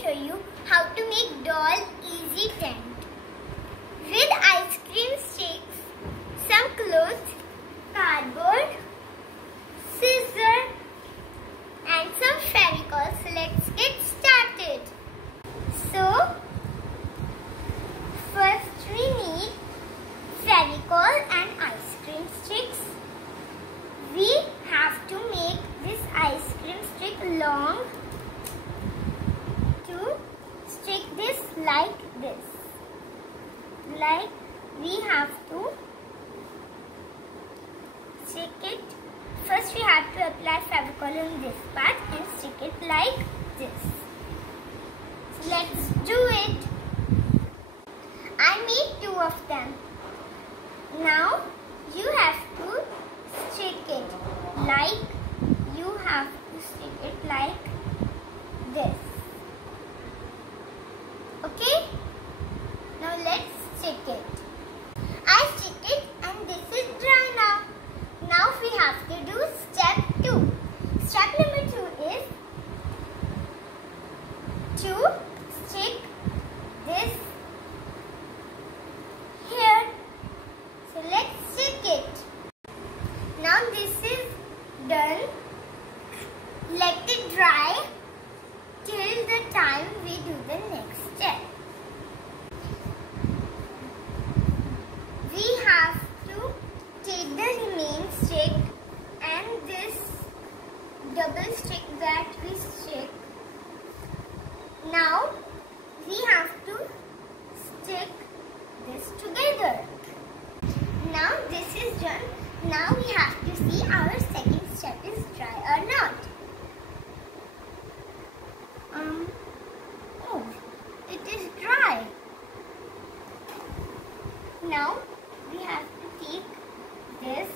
show you how to make doll easy tent. With ice cream sticks, some clothes, cardboard, scissors and some fevicol. So let's get started. So first we need fevicol and ice cream sticks. We have to make this ice cream stick long to stick this like this. Like we have to stick it. First we have to apply fevicol in this part and stick it like this. So let's do it. I made 2 of them. Now you have to stick it like this. Okay? Now let's stick it. I stick it and this is dry now. Now we have to do step 2. Step number 2 is to stick this here. So let's stick it. Now this is done. Let it dry till the time we do the next step. We have to take the remaining stick and this double stick that we stick. Now we have to stick this together. Now this is done. Now we have to see our second step is dry or not. Oh, it is dry. Now we have to take this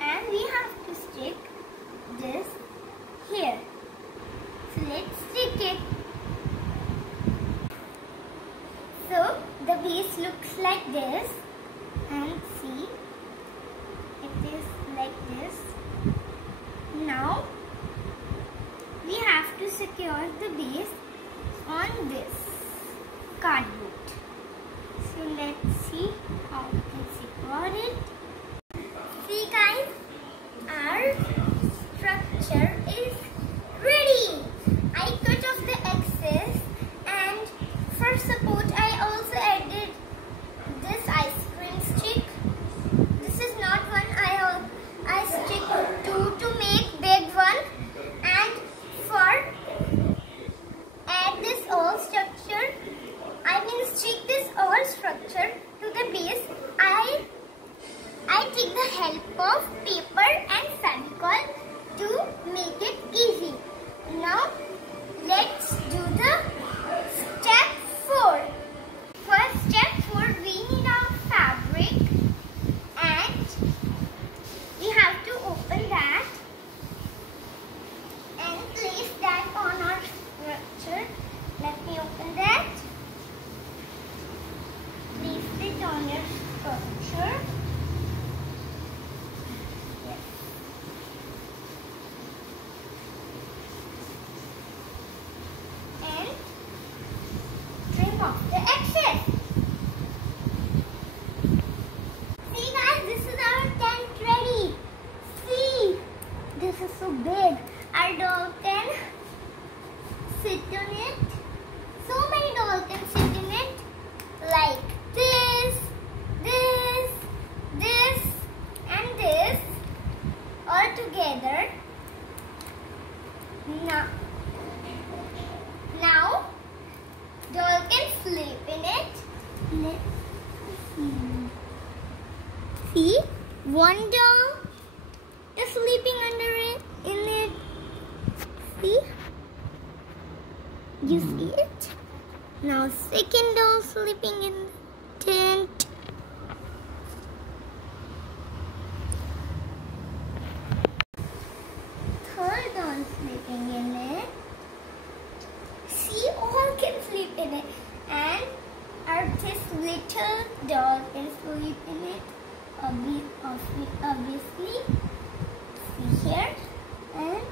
and we have to stick this here. So let's stick it. So the base looks like this and see, it is like this. Now we have to secure the base on this cardboard. So let's see how we can secure it. See guys, our structure is ready. I cut off the excess and for support I also added this ice cream stick. This is not one, I stick 2 to make big one, and for add this all structure, I mean stick this all structure to the base, I take the help of paper and fevicol to make it easy. Now let's do the step 4. For step 4 we need our fabric and we have to open that and place that on our structure. Let me open that. Place it on your structure. Yes. And trim off the excess. See guys, this is our tent ready. See, this is so big. Our doll can sit on it. So many dolls can sit in it like this, this, this and this all together. Now doll can sleep in it. Let's see, one doll is sleeping under it, in it. See? You see it? Now second doll sleeping in the tent. Third doll sleeping in it. See, all can sleep in it. And this little doll can sleep in it. Obviously. See here. And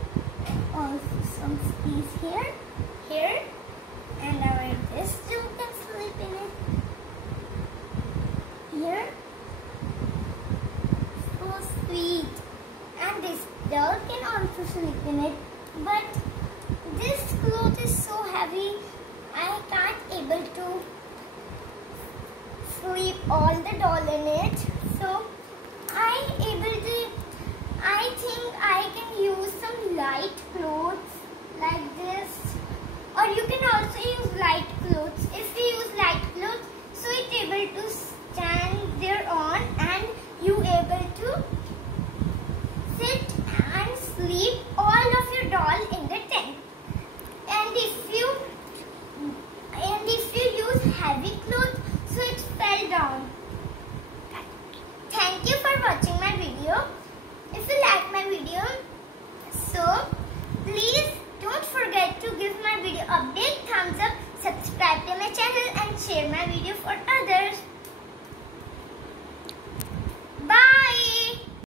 also some space here. here, and our this too can sleep in it. Here, so sweet, and this dog can also sleep in it. But this cloth is so heavy, I can't able to sleep all the doll in it. So I think I can use some light clothes like this, or you can also use light clothes. If you use light clothes, so it's able to stand there on, and you able to sit and sleep all of your doll in the tent. And if you use heavy clothes, so it fell down. Thank you for watching my video. If you like my video, so please don't forget to give my video a big thumbs up, subscribe to my channel and share my video for others.